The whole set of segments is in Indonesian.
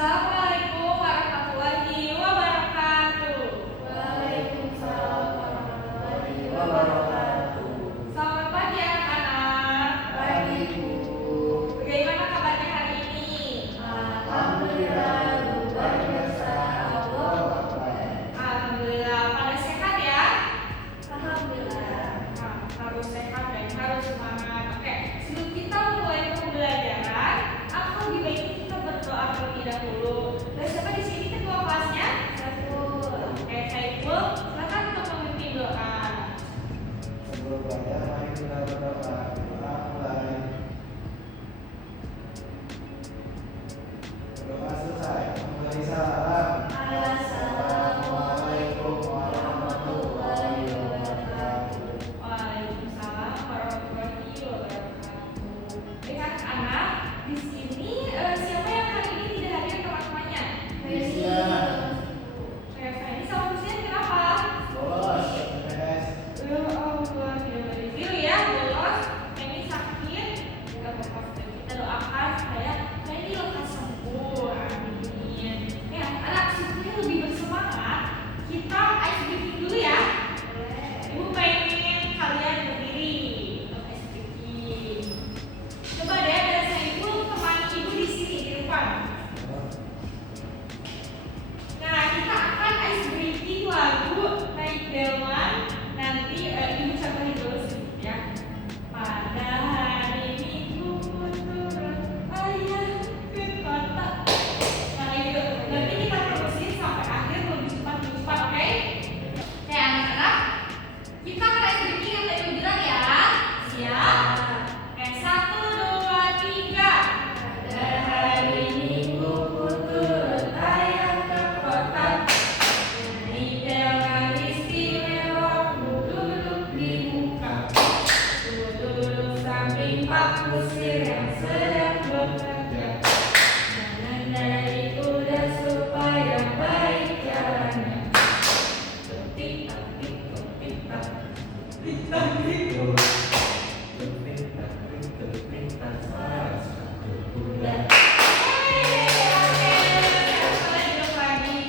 Assalamualaikum warahmatullahi wabarakatuh. Waalaikumsalam warahmatullahi wabarakatuh. Selamat pagi anak-anak. Pagi Bu. Bagaimana kabarnya hari ini? Alhamdulillah luar biasa. Allahu Akbar. Alhamdulillah, pada sehat ya? Alhamdulillah. Nah, harus sehat dan harus semangat. Oke, sebelum kita mulai pembelajaran, aku lebih baik kita berdoa terlebih dahulu. Dan siapa di sini ketua kelasnya? Oke, Saiful, silakan untuk memimpin doa. Sebelum belajar, mari kita berdoa. Doa mulai. Doa selesai. Kembali salam. Assalamualaikum warahmatullahi wabarakatuh. Waalaikumsalam warahmatullahi wabarakatuh. Baik anak, di sini siapa yang hari ini tidak hadir teman-temannya? Bisa. Ini sama usia kenapa? Bolos. PPS. Allah, tidak berreview ya, bolos. Ini sakit. Kita berdoa, kita doakan supaya ini lekas sembuh. Amin. Ya, anak supaya lebih bersemangat, kita ice breaking dulu ya. Ibu pengen kalian berdiri untuk ice breaking. Coba deh, ada saya ibu temani ibu di sini di depan. Nah, kita akan ice breaking lagu Naik Delman. Nanti ibu contohin dulu sih ya. Pada hari Minggu turun ayah ke kota. Nah itu nanti kita terusin sampai akhir lebih cepat, oke? Oke anak-anak, kita akan ice breaking yang tadi bilang ya. Siap? Oke, 1, 2, 3. Pada hari Minggu turun ayah ke kota. Naik Delman istimewa, duduk di muka. Duduk samping Pak Kusir yang sedang bekerja. Jangan dari kuda supaya baik jalannya. Tik-tak, tik-tok, tik-tak. Tik-tak, tik-tok. Kuda. Oke, lanjut lagi.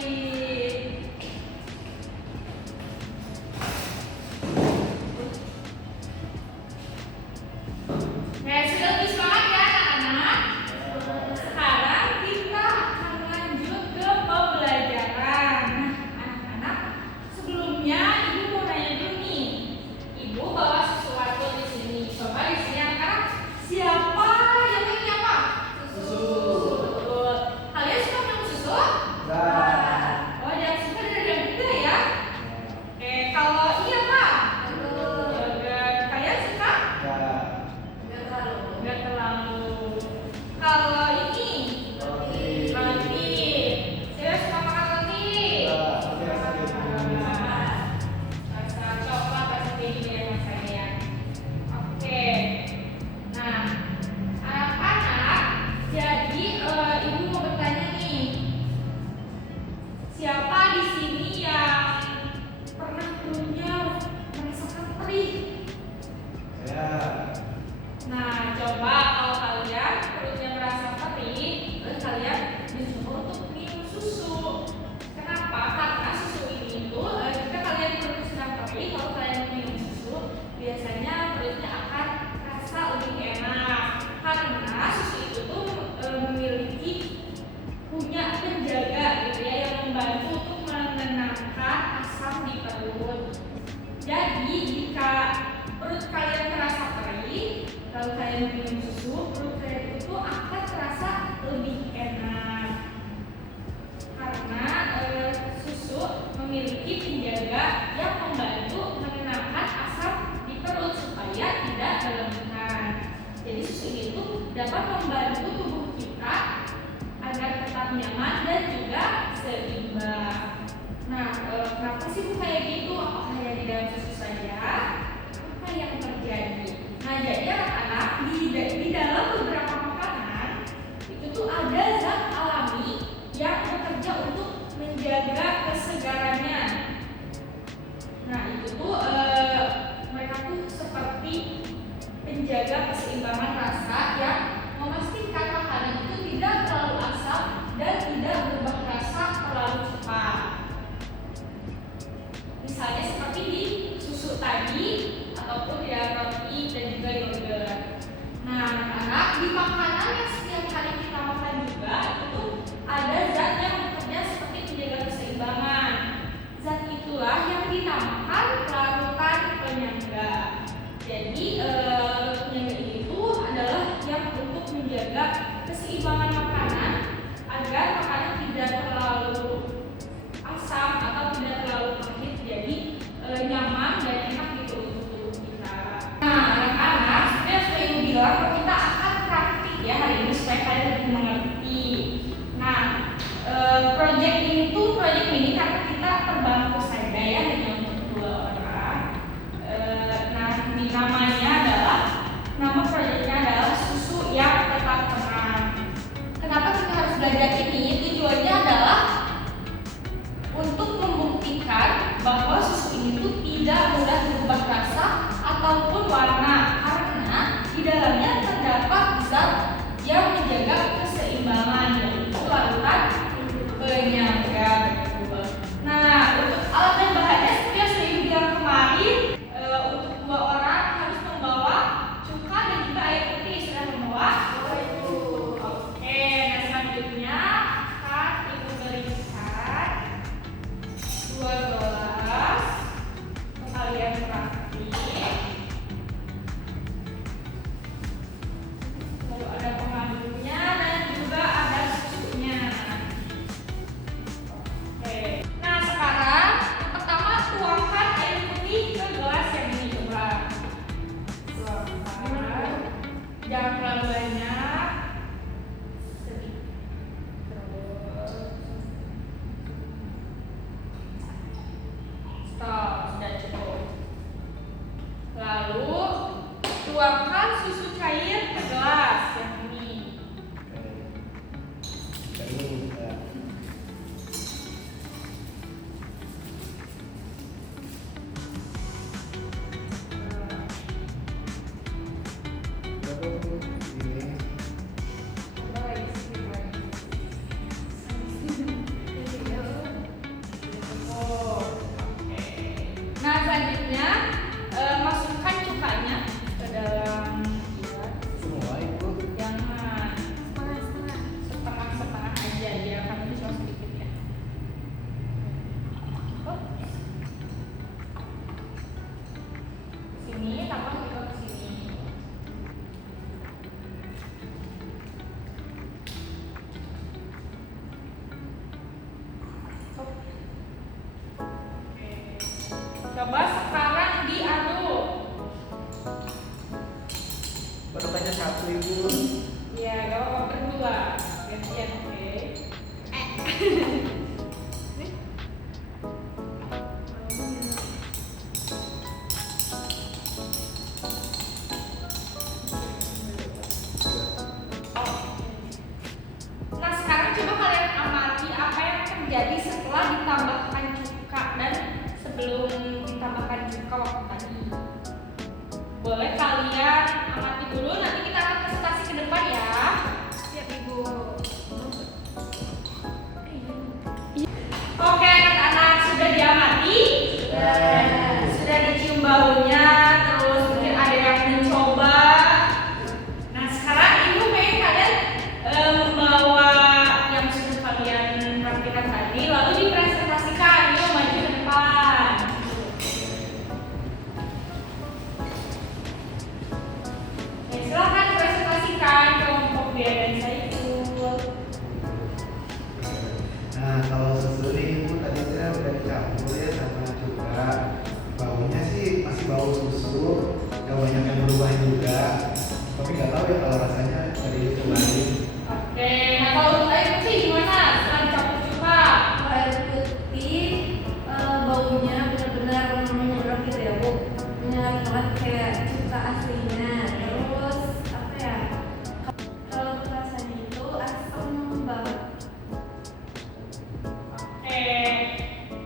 Nah, sudah lebih semangat ya anak-anak? Sekarang kita akan lanjut ke pembelajaran. Nah, anak-anak, sebelumnya ibu mau nanya dulu nih. Ibu bawa sesuatu di sini. Coba di sini anak-anak, siapa yang ingin apa? Susu. Betul. Kalian suka minum susu? Dah. Oh, yang suka dari yang enggak ya? Oke, kalau iya Pak? Yogurt. Kalian suka? Dah. Enggak terlalu. Kalau ini Roti. roti. Saya suka makan roti. Dah. Oke, Rasa coklat rasa keju ya mas saya. Oke. Nah, anak-anak, jadi ibu mau bertanya nih. Siapa di sini yang pernah perutnya merasakan perih? Saya. Nah, coba kalau kalian perutnya merasa perih, terus kalian mencoba untuk minum susu. Kenapa? Karena susu ini itu jika kalian perut sedang perih, kalau kalian minum susu, biasanya perutnya akan rasa lebih enak. Karena susu itu tuh memiliki punya penjaga gitu ya, yang membantu untuk menenangkan asam di perut. Jadi jika perut kalian terasa perih, lalu kalian minum susu, perut kalian itu akan terasa lebih enak. Karena susu memiliki penjaga yang membantu menenangkan asam di perut supaya tidak berlebihan. Jadi susu itu dapat membantu tubuh kita agar tetap nyaman dan juga seimbang. Nah, kenapa sih Bu kayak gitu? Apakah hanya di dalam susu saja? Apa yang terjadi? Nah, jadi anak-anak di dalam beberapa makanan itu tuh ada zat alami yang bekerja untuk menjaga kesegarannya. Nah, itu tuh mereka tuh seperti penjaga keseimbangan rasa yang memastikan makanan itu tidak terlalu asam dan tidak tadi ataupun di dalam roti dan juga yogurt. Nah, anak-anak, di makanan yang setiap hari kita makan juga itu ada zat yang bekerja seperti menjaga keseimbangan. Zat itulah yang dinamakan larutan penyangga. Jadi penyangga itu adalah yang untuk menjaga keseimbangan makanan agar makanan tidak terlalu asam atau tidak terlalu pahit, jadi nyaman dan enak gitu untuk tubuh kita. Nah, anak-anak, sebenarnya sudah ibu bilang kita akan praktik ya hari ini supaya kalian lebih mengerti. Nah, project ini karena kita terbangku saja ya, hanya untuk 2 orang. Nah, nama proyeknya adalah susu yang tetap tenang. Kenapa kita harus belajar ini? Tujuannya adalah untuk membuktikan bahwa susu ini tuh tidak mudah berubah rasa ataupun warna, karena di dalamnya terdapat zat yang menjaga keseimbangan, yaitu larutan penyangga. Nah, untuk alat dan bahannya seperti yang sudah ibu bilang kemarin, untuk 2 orang harus membawa cuka dan juga air putih. Sudah membawa? Oke, nah selanjutnya akan ibu berikan 2 gelas. Kalian praktik. Lalu ada pengadunya dan juga ada susunya. Oke. Nah, sekarang yang pertama tuangkan air putih ke gelas yang ini, coba. Tuangkan. Jangan terlalu banyak. Sedikit. Terus. Stop, sudah cukup. Lalu tuangkan susu cair ke gelas yang ini. Ini ya. Ini Nah, selanjutnya masukkan cukanya ke dalam gelas. semua itu Jangan setengah aja ya, karena ini cuma sedikit ya. Sini tambah juga ke sini. Coba sekarang diaduk. bentukannya 1 ibu. Ya, gak apa-apa, berdua. Gantian, oke. Nah, sekarang coba kalian amati apa yang terjadi setelah ditambahkan cuka dan sebelum ditambahkan cuka waktu tadi. Boleh kalian amati dulu, nanti kita akan presentasi ke depan ya. Siap, Ibu. Oke, anak-anak, sudah diamati? Sudah dicium baunya, terus mungkin ada yang mencoba. Nah, sekarang Ibu pengen kalian membawa yang sudah kalian praktikkan tadi, lalu dipresentasikan. Yuk, maju ke depan. Oke, silakan presentasikan kelompok Bea dan Saiful. Nah, kalau susu ini ibu tadi saya udah dicampur ya sama cuka. Baunya sih masih bau susu, gak banyak yang berubah juga. Tapi nggak tahu ya kalau rasanya dari itu lagi. Oke, nah kalau untuk air putih gimana? Setelah dicampur cuka. Air putih baunya benar-benar menyeruak gitu ya Bu, menyeruak banget kayak cuka aslinya. Terus apa ya, kalau rasanya itu asam banget. Oke,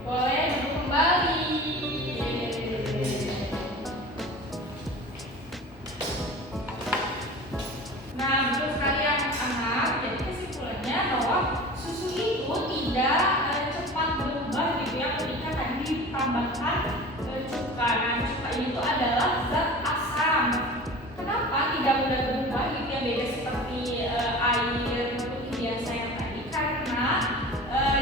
boleh duduk kembali. Nah, betul sekali ya anak-anak. ditambahkan cuka. Nah, cuka itu adalah zat asam. Kenapa tidak mudah berubah gitu ya, beda seperti air putih biasa yang tadi? Karena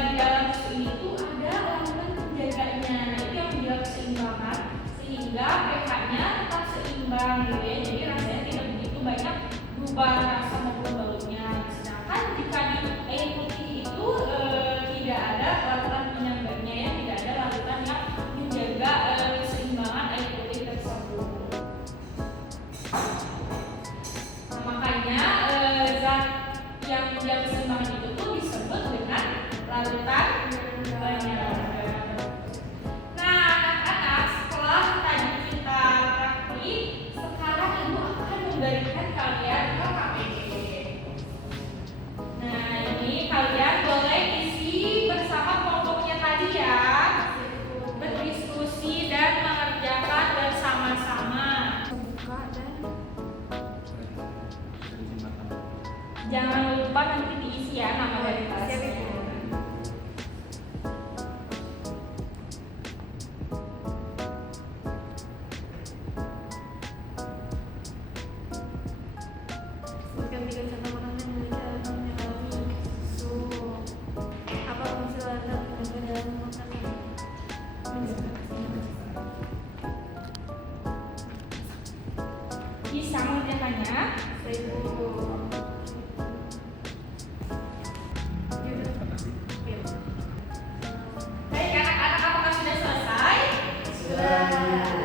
di dalam susu ini tuh ada larutan penjaganya. Nah, itu yang menjaga keseimbangan sehingga pH-nya tetap seimbang gitu ya. Jadi rasanya tidak begitu banyak berubah rasa maupun baunya. Sedangkan jika di air putih itu tidak ada larutan penyangganya ya, tidak ada larutan yang menjaga keseimbangan air putih tersebut. Nah, makanya zat yang menjaga keseimbangan itu tuh disebut dengan larutan penyangga. Nah, anak-anak, setelah tadi kita praktik, sekarang ibu akan memberikan kalian KKPD. Nah, ini kalian boleh isi bersama kelompoknya tadi ya, berdiskusi dan mengerjakan bersama-sama. Buka dan Jangan lupa nanti diisi ya nama dari siap, kelasnya. Ibu. Sebutkan 3 contoh makanan yang memiliki aromat yang alami susu. Apa fungsi larutan penyangga dalam makanan? Bisa mengerjakannya. Ibu. Baik anak-anak, apakah sudah selesai? Sudah.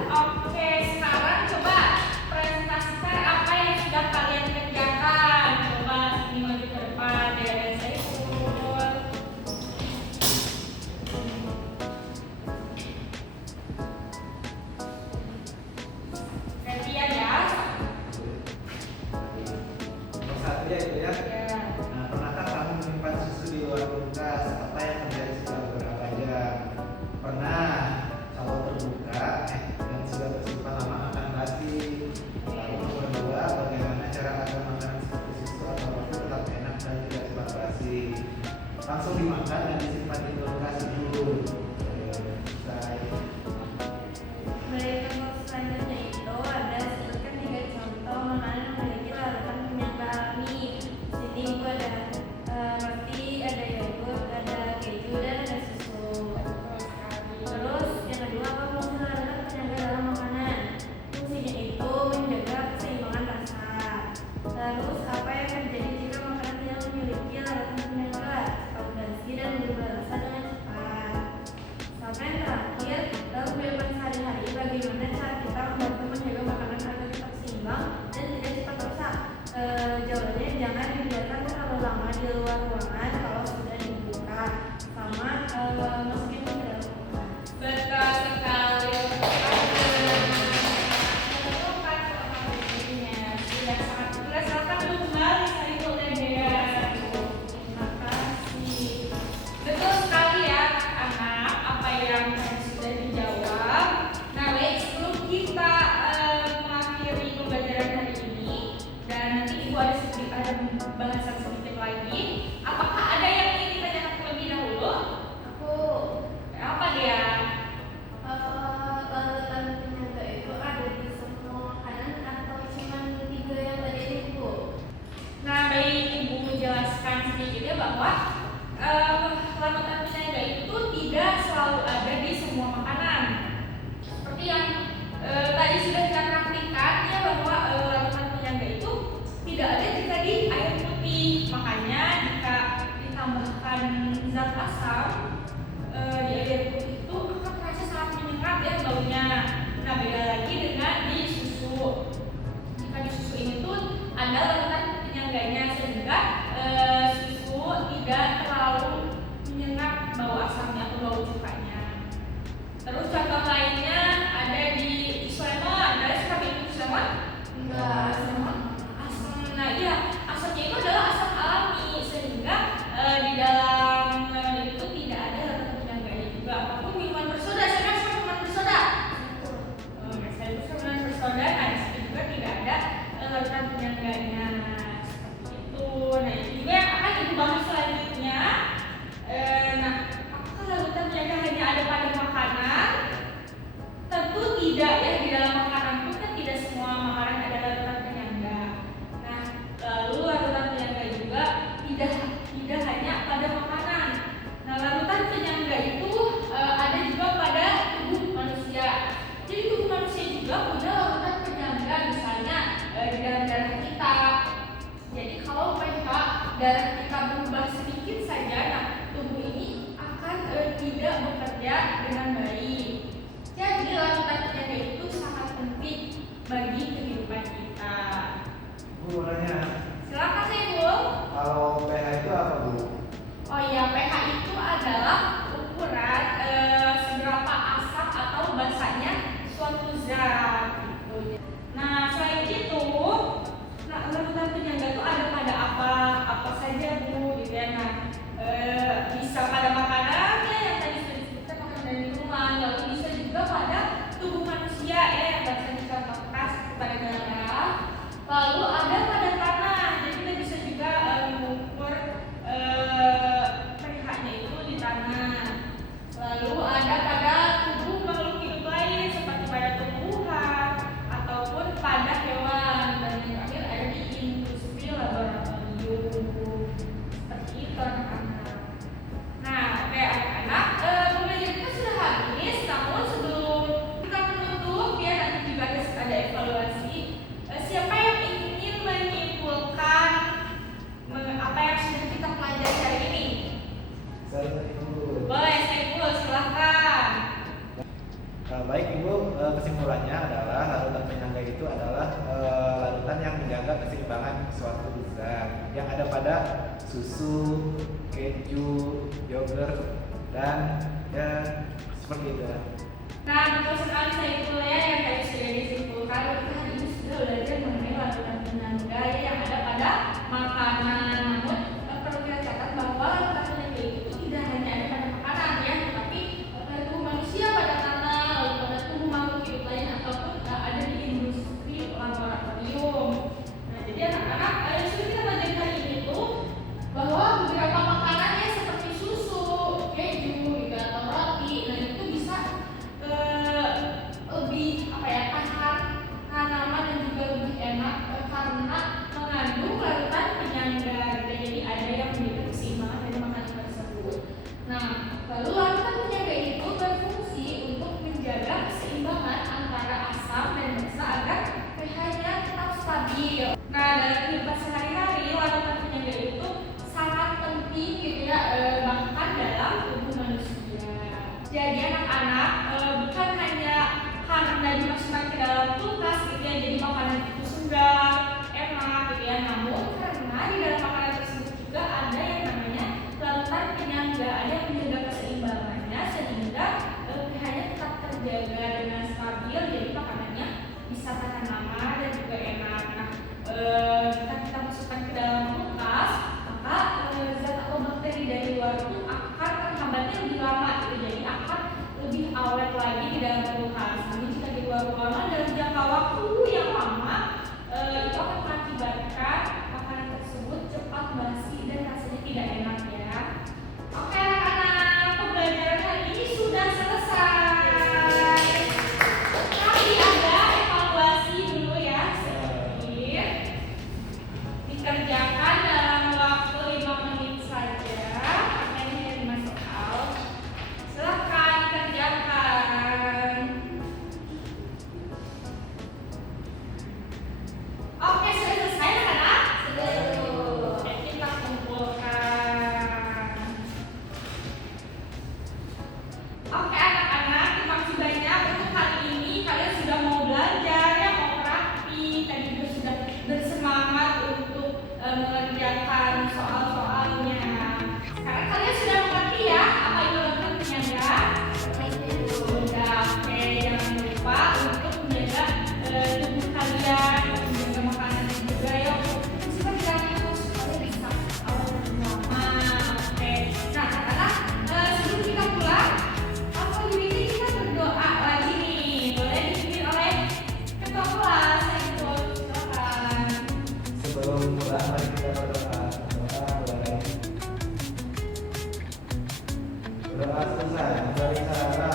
Oke, sekarang coba presentasikan apa yang sudah kalian kerjakan. Coba sini maju ke depan ya, saya ikut. Gantian ya. Nomor 1 ya itu ya. Ya. Nah, pernahkah kamu menyimpan susu di luar kulkas? Apa yang terjadi setelah beberapa jam? Pernah. Kalau terbuka dan sudah tersimpan lama akan basi. Lalu nomor 2, bagaimana cara agar makanan seperti susu atau roti tetap enak dan tidak cepat basi? Langsung dimakan dan disimpan di kulkas dulu. Selesai. Dari contoh selanjutnya itu ada sebutkan 3 contoh makanan yang memiliki larutan penyangga alami. Di sini itu ada roti, ada yogurt, ada keju, dan ada susu. Terus yang kedua, apa fungsi larutan penyangga dalam makanan? Fungsinya itu menjaga keseimbangan rasa. Terus apa yang terjadi jika makanan tidak memiliki larutan penyangga? Cepat basi dan berubah rasa dengan cepat. Sampai yang terakhir, dalam kehidupan sehari-hari, bagaimana cara kita membantu menjaga makanan agar tetap seimbang dan tidak cepat rusak? Jawabannya, jangan dibiarkan terlalu lama di luar ruangan kalau sudah dibuka, sama masukin ke dalam kulkas. Betul sekali. Menemukan KKPD-nya sudah sangat jelas. Silakan dulu kembali tadi boleh ya. Terima kasih. Betul sekali ya anak-anak, apa yang tadi sudah dijawab. Nah, baik, sebelum kita mengakhiri pembelajaran hari ini dan nanti ibu ada bahasan sedikit lagi. Apakah ada yang ingin ditanyakan terlebih dahulu? Aku Apa dia? larutan penyangga itu ada di semua makanan atau cuma 3 yang tadi itu? Nah, baik, ibu jelaskan sedikit ya bahwa larutan penyangga itu tidak selalu ada di semua makanan. Seperti yang tadi sudah kita praktikkan ya, bahwa larutan penyangga itu tidak ada jika di air putih. Makanya jika ditambahkan zat asam di air putih itu akan terasa sangat menyengat ya baunya. Nah, beda lagi dengan di susu. Jika di susu ini tuh ada larutan penyangganya sehingga susu tidak terlalu menyengat bau asamnya atau bau cukanya. Terus contoh lainnya ada di jus lemon. Ada suka minum jus lemon? Enggak. Asam. Nah, iya, asamnya itu adalah asam alami sehingga di dalam itu tidak ya, di dalam makanan pun kan tidak semua makanan ada larutan penyangga. Nah, lalu larutan penyangga juga tidak hanya pada makanan. Nah, larutan penyangga itu ada juga pada tubuh manusia. Jadi tubuh manusia juga punya larutan penyangga, misalnya di dalam darah kita. Jadi kalau pH darah kita berubah sedikit saja, nah tubuh ini akan tidak bekerja dengan baik. Jadi larutan penyangga itu sangat penting bagi kehidupan kita. Bu, mau nanya, Silakan Saiful. kalau pH itu apa, Bu? Oh iya, pH itu adalah ukuran seberapa asam atau basahnya suatu zat. Gitu. Nah, selain itu, larutan penyangga itu ada pada apa saja, Bu, gitu ya. Nah, bisa pada makanan ya, yang tadi sudah disebutkan, makanan dan minuman. Lalu bisa juga pada tubuh manusia ya, yang bisa dicontohkan pada darah. Lalu ada pada tanah, jadi kita bisa juga mengukur pH-nya itu di tanah. Lalu ada pada tubuh makhluk hidup lain seperti pada tumbuhan ataupun pada hewan, dan yang terakhir ada di industri laboratorium. Seperti itu anak-anak. Nah, oke anak-anak, pembelajaran kita sudah habis. Namun sebelum kita menutup ya, nanti juga ada evaluasi. Siapa yang ingin menyimpulkan apa yang sudah kita pelajari hari ini? Saya Ibu. Boleh, Saiful, silahkan. Baik Ibu, kesimpulannya adalah larutan penyangga itu adalah larutan yang menjaga keseimbangan suatu zat yang ada pada susu, keju, yogurt, dan ya seperti itu. Nah, betul sekali Saiful ya, yang tadi sudah disimpulkan. Kita hari ini sudah belajar mengenai larutan penyangga yang ada pada makanan. Namun perlu kita catat bahwa larutan penyangga itu tidak hanya ada pada makanan ya, tetapi pada tubuh manusia, pada tanah, lalu pada tubuh makhluk hidup lain ataupun ada di industri laboratorium. Nah, jadi anak-anak yang sudah kita pelajari hari ini itu bahwa beberapa makanan ya seperti susu, keju, gitu, atau roti, nah itu bisa lebih tahan lama dan juga lebih enak karena mengandung larutan penyangga. Jadi ada yang menjaga keseimbangan dari makanan tersebut. Nah, lalu larutan penyangga itu berfungsi untuk menjaga keseimbangan antara asam dan basa agar pH-nya tetap stabil. Nah, dalam kehidupan sehari-hari larutan penyangga itu sangat penting gitu ya, bahkan dalam tubuh manusia. Jadi anak-anak, bukan hanya karena dimasukkan ke dalam kulkas gitu ya, jadi makanan itu segar, enak gitu ya, namun karena di dalam makanan tersebut juga ada yang namanya larutan penyangga, ada yang menjaga keseimbangannya sehingga pH-nya tetap terjaga dengan stabil, jadi makanannya bisa tahan lama dan juga enak. Nah, jika kita masukkan ke dalam kulkas, maka zat atau bakteri dari luar itu akan terhambatnya lebih lama gitu, jadi akan lebih awet lagi di dalam kulkas. Namun jika di luar ruangan dalam jangka waktu yang lama, itu akan mengakibatkan makanan tersebut cepat basi dan rasanya tidak enak ya. Oke anak-anak, pembelajaran hari ini sudah selesai. Tapi ada evaluasi dulu ya, sedikit. Dikerjakan dalam waktu 5 menit saja. Ini hanya 5 soal. Silahkan dikerjakan. Oke, sudah selesai anak-anak? Sudah. Oke, kita kumpulkan. Oke anak-anak, terima kasih banyak untuk hari ini. Kalian sudah mau belajar ya, mau praktik, tadi juga sudah bersemangat untuk mengerjakan soal-soalnya. Sekarang kalian sudah mengerti ya apa itu larutan penyangga? Sudah. Oke, jangan lupa untuk menjaga tubuh kalian, menjaga makanan juga ya, supaya kalian supaya bisa awet lama. Oke. Nah, anak-anak, sebelum kita pulang, apa ini kita berdoa lagi nih. Boleh dipimpin oleh ketua kelas. Ayo, silakan. Sebelum pulang, mari kita berdoa. Boleh. Berdoa selesai. Dari sana